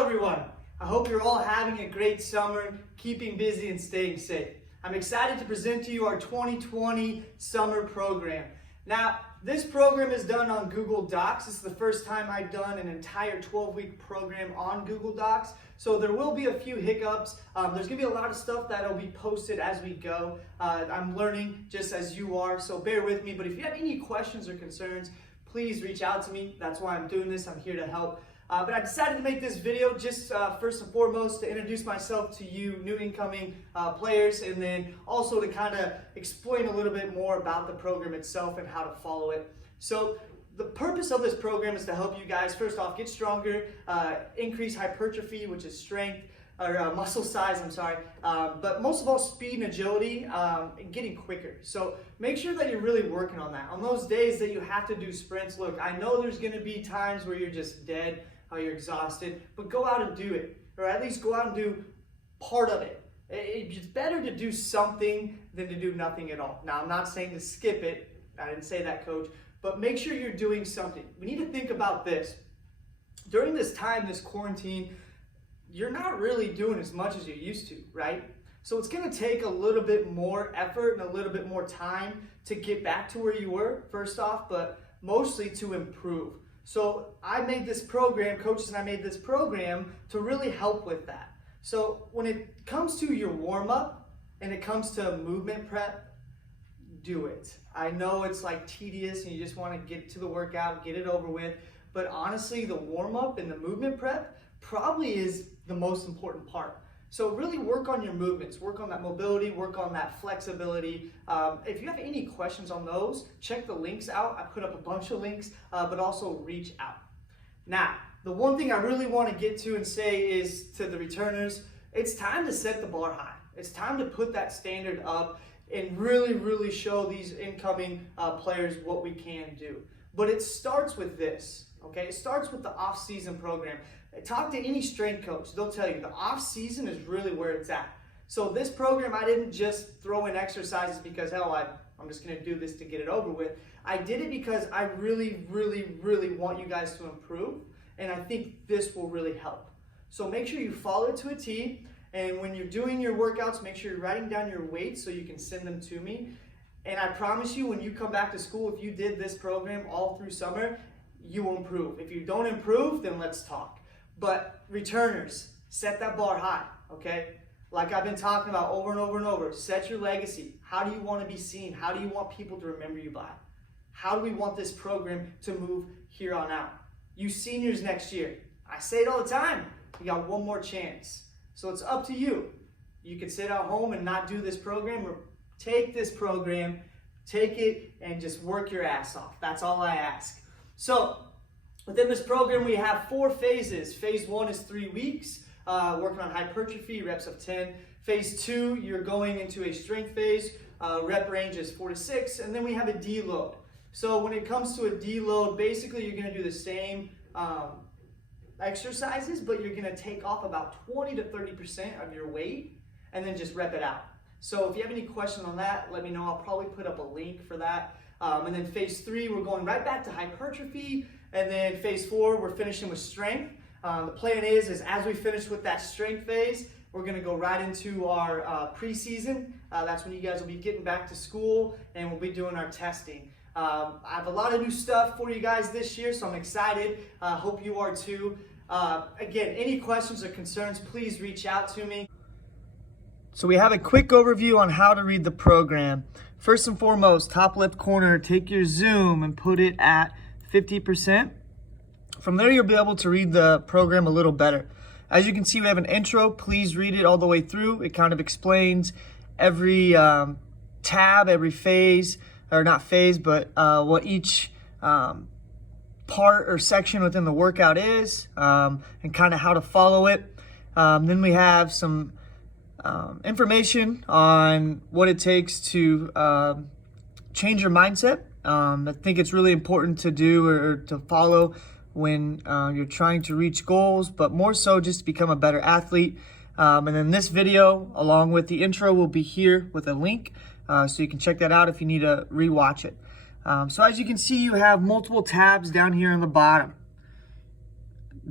Hello everyone. I hope you're all having a great summer, keeping busy and staying safe. I'm excited to present to you our 2020 summer program. Now, this program is done on Google Docs. This is the first time I've done an entire 12-week program on Google Docs. So there will be a few hiccups. There's gonna be a lot of stuff that'll be posted as we go. I'm learning just as you are, so bear with me. But if you have any questions or concerns, please reach out to me. That's why I'm doing this. I'm here to help. But I decided to make this video just first and foremost to introduce myself to you new incoming players, and then also to kind of explain a little bit more about the program itself and how to follow it. So the purpose of this program is to help you guys first off get stronger, increase hypertrophy, which is strength, or muscle size, but most of all speed and agility, and getting quicker. So make sure that you're really working on that. On those days that you have to do sprints, look, I know there's gonna be times where you're just dead, you're exhausted, but go out and do it, or at least go out and do part of it. It's better to do something than to do nothing at all. Now, I'm not saying to skip it. I didn't say that, coach, but make sure you're doing something. We need to think about this. During this time, this quarantine, you're not really doing as much as you used to, right? So it's gonna take a little bit more effort and a little bit more time to get back to where you were, first off, but mostly to improve. So I made this program, coaches and I made this program to really help with that. So when it comes to your warm-up and it comes to movement prep, do it. I know it's like tedious and you just want to get to the workout, get it over with, but honestly, the warm-up and the movement prep probably is the most important part. So really work on your movements, work on that mobility, work on that flexibility. If you have any questions on those, check the links out. I put up a bunch of links, but also reach out. Now, the one thing I really want to get to and say is to the returners, it's time to set the bar high. It's time to put that standard up and really show these incoming players what we can do. But it starts with this, okay? It starts with the off-season program. Talk to any strength coach. They'll tell you the off-season is really where it's at. So this program, I didn't just throw in exercises because, hell, I'm just going to do this to get it over with. I did it because I really want you guys to improve, and I think this will really help. So make sure you follow it to a T, and when you're doing your workouts, make sure you're writing down your weights so you can send them to me. And I promise you, when you come back to school, if you did this program all through summer, you will improve. If you don't improve, then let's talk. But returners, set that bar high, okay? Like I've been talking about over and over, set your legacy. How do you want to be seen? How do you want people to remember you by? How do we want this program to move here on out? You seniors next year, I say it all the time, you got one more chance. So it's up to you. You can sit at home and not do this program, or take this program, take it and just work your ass off. That's all I ask. So within this program, we have 4 phases. Phase 1 is 3 weeks, working on hypertrophy, reps of 10. Phase 2, you're going into a strength phase, rep range is 4 to 6, and then we have a deload. So when it comes to a deload, basically you're gonna do the same exercises, but you're gonna take off about 20 to 30% of your weight and then just rep it out. So if you have any question on that, let me know. I'll probably put up a link for that. And then phase 3, we're going right back to hypertrophy. And then phase 4, we're finishing with strength. The plan is as we finish with that strength phase, we're gonna go right into our preseason. That's when you guys will be getting back to school and we'll be doing our testing. I have a lot of new stuff for you guys this year, so I'm excited. Hope you are too. Again, any questions or concerns, please reach out to me. So we have a quick overview on how to read the program. First and foremost, top left corner, take your zoom and put it at 50%. From there, you'll be able to read the program a little better. As you can see, we have an intro. Please read it all the way through. It kind of explains every tab, every phase, or not phase, but what each part or section within the workout is, and kind of how to follow it. Then we have some information on what it takes to change your mindset. I think it's really important to do or to follow when you're trying to reach goals, but more so just to become a better athlete. And then this video, along with the intro, will be here with a link, so you can check that out if you need to rewatch it. So as you can see, you have multiple tabs down here on the bottom.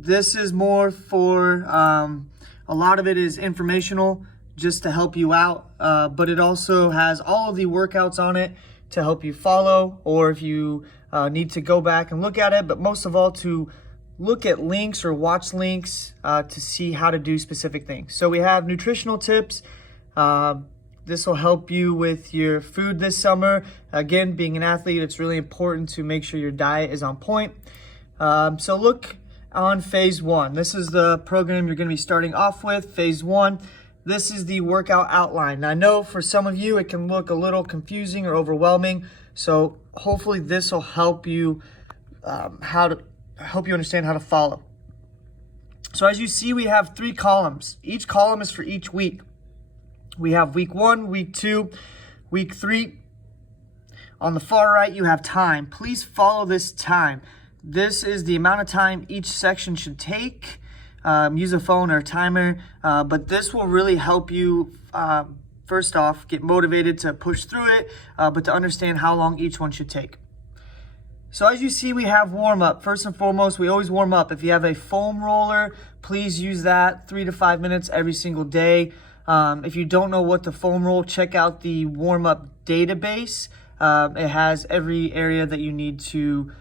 This is more for, a lot of it is informational just to help you out, but it also has all of the workouts on it to help you follow, or if you need to go back and look at it, but most of all to look at links or watch links to see how to do specific things. So we have nutritional tips. This will help you with your food this summer. Again, being an athlete, it's really important to make sure your diet is on point. So look on phase 1. This is the program you're going to be starting off with, phase 1. This is the workout outline. Now, I know for some of you, it can look a little confusing or overwhelming. So hopefully this will help you understand how to follow. So as you see, we have 3 columns. Each column is for each week. We have week 1, week 2, week 3. On the far right, you have time. Please follow this time. This is the amount of time each section should take. Use a phone or a timer, but this will really help you, first off, get motivated to push through it, but to understand how long each one should take. So as you see, we have warm up. First and foremost, we always warm up. If you have a foam roller, please use that 3 to 5 minutes every single day. If you don't know what to foam roll, check out the warm up database. It has every area that you need to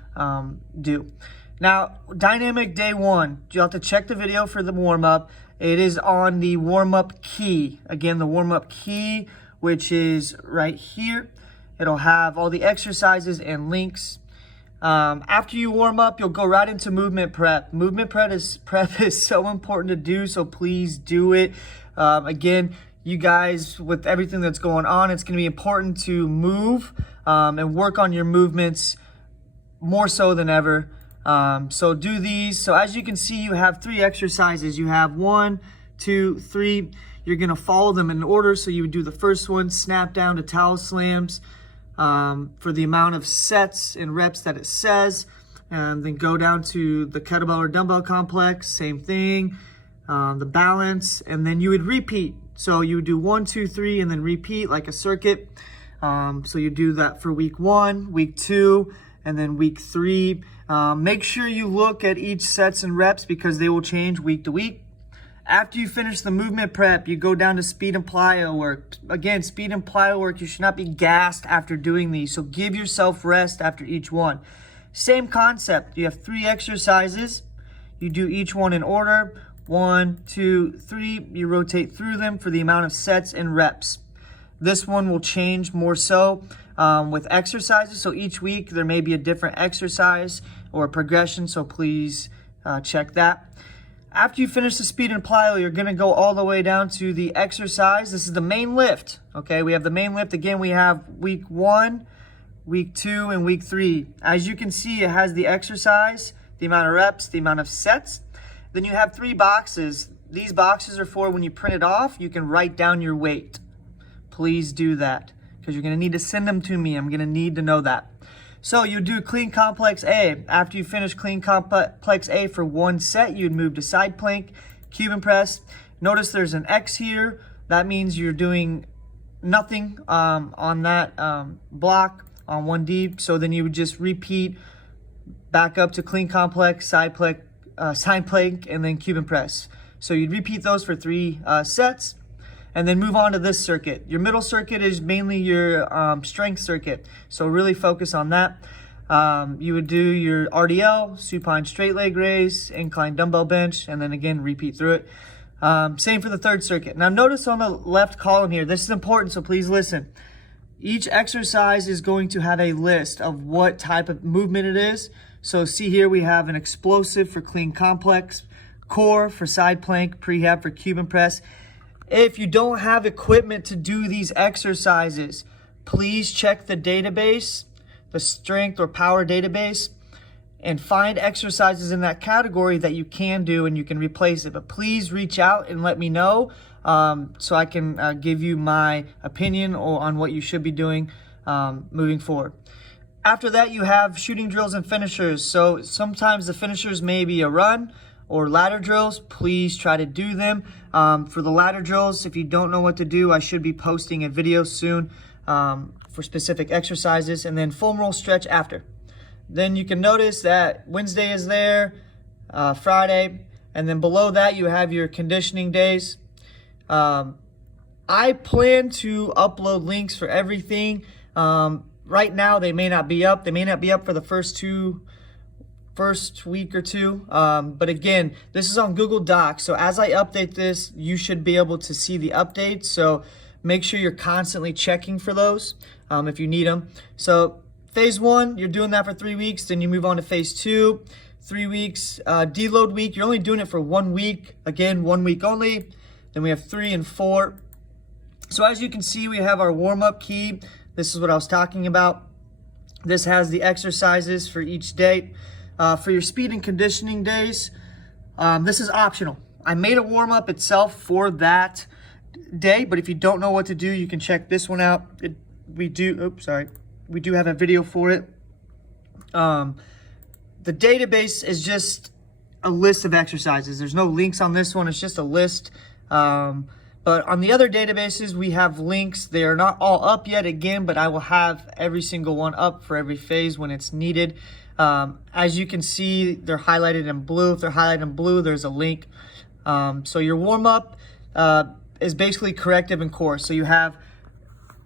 do. Now, dynamic day 1, you have to check the video for the warm up. It is on the warm up key. Again, the warm up key, which is right here. It'll have all the exercises and links. After you warm up, you'll go right into movement prep. Movement prep is so important to do, so please do it. Again, you guys, with everything that's going on, it's going to be important to move and work on your movements more so than ever. So do these. So as you can see, you have 3 exercises. You have 1, 2, 3. You're going to follow them in order. So you would do the first one, snap down to towel slams for the amount of sets and reps that it says. And then go down to the kettlebell or dumbbell complex, same thing. The balance, and then you would repeat. So you would do 1, 2, 3, and then repeat like a circuit. So you do that for week 1, week 2, and then week 3. Make sure you look at each sets and reps because they will change week to week. After you finish the movement prep, you go down to speed and plyo work. Again, speed and plyo work, you should not be gassed after doing these. So give yourself rest after each one. Same concept. You have 3 exercises. You do each one in order. 1, 2, 3. You rotate through them for the amount of sets and reps. This one will change more so with exercises. So each week there may be a different exercise or a progression. So please check that. After you finish the speed and plyo, you're going to go all the way down to the exercise. This is the main lift. Okay, we have the main lift. Again, we have week 1, week 2, and week 3. As you can see, it has the exercise, the amount of reps, the amount of sets. Then you have 3 boxes. These boxes are for when you print it off, you can write down your weight. Please do that because you're going to need to send them to me. I'm going to need to know that. So you do clean complex A. After you finish clean complex A for 1 set, you'd move to side plank, Cuban press. Notice there's an X here. That means you're doing nothing on that block on 1D. So then you would just repeat back up to clean complex, side plank, and then Cuban press. So you'd repeat those for 3 sets. And then move on to this circuit. Your middle circuit is mainly your strength circuit. So really focus on that. You would do your RDL, supine straight leg raise, incline dumbbell bench, and then again, repeat through it. Same for the 3rd circuit. Now notice on the left column here, this is important, so please listen. Each exercise is going to have a list of what type of movement it is. So see here, we have an explosive for clean complex, core for side plank, prehab for Cuban press. If you don't have equipment to do these exercises, please check the database, the strength or power database, and find exercises in that category that you can do and you can replace it. But please reach out and let me know so I can give you my opinion on what you should be doing moving forward. After that, you have shooting drills and finishers. So sometimes the finishers may be a run or ladder drills. Please try to do them. For the ladder drills, if you don't know what to do, I should be posting a video soon for specific exercises, and then foam roll stretch after. Then you can notice that Wednesday is there, Friday. And then below that, you have your conditioning days. I plan to upload links for everything. Right now, they may not be up. They may not be up for the first week or two. But again, this is on Google Docs. So as I update this, you should be able to see the updates. So make sure you're constantly checking for those if you need them. So phase 1, you're doing that for 3 weeks. Then you move on to phase 2, 3 weeks. Deload week, you're only doing it for 1 week. Again, 1 week only. Then we have 3 and 4. So as you can see, we have our warm-up key. This is what I was talking about. This has the exercises for each day. For your speed and conditioning days, this is optional. I made a warm-up itself for that day, but if you don't know what to do, you can check this one out. We do have a video for it. The database is just a list of exercises. There's no links on this one. It's just a list. But on the other databases, we have links. They are not all up yet again, but I will have every single one up for every phase when it's needed. As you can see, they're highlighted in blue. If they're highlighted in blue, there's a link. So your warm-up is basically corrective and core. So you have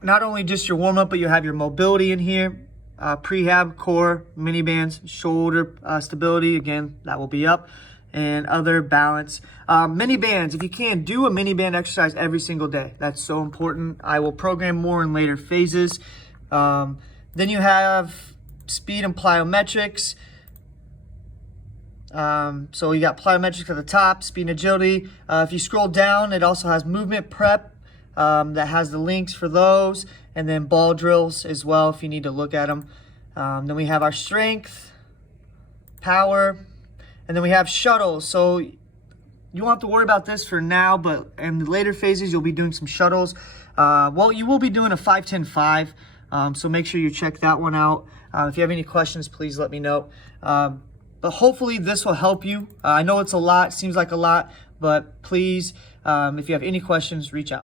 not only just your warm-up, but you have your mobility in here, prehab, core, mini bands, shoulder stability. Again, that will be up. And other balance. Mini bands, if you can, do a mini band exercise every single day. That's so important. I will program more in later phases. Then you have speed and plyometrics. So you got plyometrics at the top, speed and agility. If you scroll down, it also has movement prep that has the links for those. And then ball drills as well if you need to look at them. Then we have our strength, power, and then we have shuttles. So you won't have to worry about this for now, but in the later phases, you'll be doing some shuttles. Well, you will be doing a 5-10-5, so make sure you check that one out. If you have any questions, please let me know. But hopefully this will help you. I know it's a lot, seems like a lot, but please, if you have any questions, reach out.